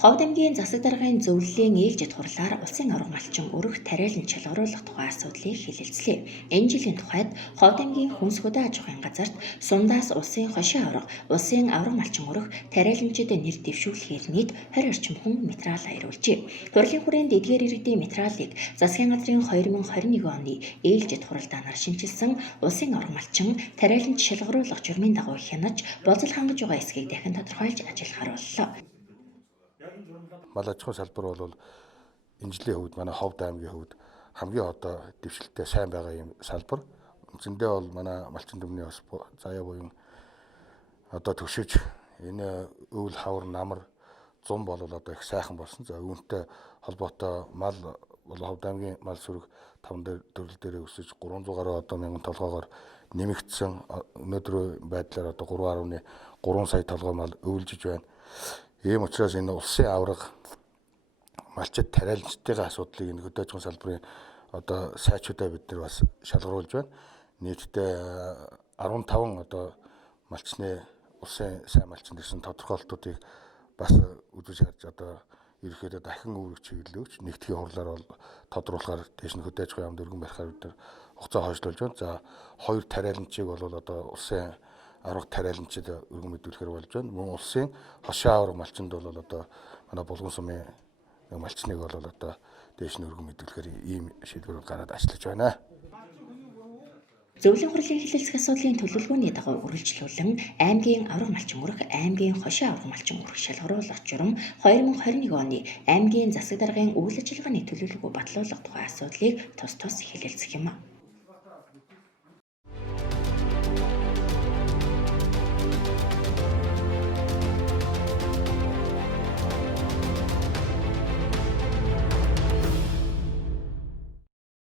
Ховд аймгийн засаг даргын зөвлөлийн ээлжид хурлаар улсын аварга малчин өргөх тариалан шалгаруулах тухай асуудлыг хэлэлцлээ. Энэ жилийн тухайд Ховд аймгийн хүнс хөдөө аж ахуйн газарт Сундаас улсын хошин аварга, улсын аварга малчин өргөх тариаланчид нэр дэвшүүлэхээр нийт 20 орчим хүн материал ариулжээ. Хурлын хүрээнд эдгээр иргэдийн материалыг засгийн газрын 2021 оны ээлжид хуралдаанаар шинжилсэн улсын аварга малчин тариаланч шалгаруулах журмын дагуу хянаж болзол хангаж байгаа эсэхийг дахин тодорхойлж ажиллахаар боллоо. Мал аж ахуйн салбар бол энэ жилийн хувьд манай Ховд аймгийн хувьд хамгийн одоо дэвшилттэй сайн байгаа юм салбар. Үндсэндээ бол манай малчин төмний бас заяа буюу одоо төвшөж энэ өвөл хавар намар зум бол одоо их сайхан болсон. За үүнтэй холбоотой мал бол Ховд аймгийн мал сүрэг 5 төрөл дээрээ өсөж 300 гаруй одоо мянган толгоогоор нэмэгдсэн. Өнөөдөр байдлаар одоо 3.3 сая толгой мал өвөлжиж байна. Ийм учраас энэ улсын аварга малчид тариаланчдын асуудлыг энэ хөдөө аж ахуйн салбарын одоо сайчуудаа бид нар бас шалгаруулж байна. Нийтдээ 15 одоо малчны улсын сайн малчин гэсэн тодорхойлтуудыг бас үзэж харж одоо ерөөхдөө дахин үүрэг чиглэлөөч нэгтгэхийн хурлаар бол тодруулахаар дэш нь хөдөө аж ахуйн яамд өргөн барихаар бид нар хугацаа хойшлуулж байна. За хоёр тариаланчийг бол одоо улсын аварга тариаланчид өргөн мэдүүлэхээр болж байна. Мөн улсын хошин аварга малчинд бол одоо манай Булган сумын малчныг бол одоо дээш нь өргөн мэдүүлэхээр ийм шийдвэр гараад ажиллаж байна. Зөвлөлийн хурлын хэлэлцэх асуудлын төлөвлөгөөний дагуу үргэлжлүүлэн аймгийн аварга малчин өргөх, аймгийн хошин аварга малчин өргөх шалгаруулах журам 2021 оны аймгийн засаг даргын үйл ажиллагааны төлөвлөгөө батлуулах тухай асуудлыг тус хэлэлцэх юм.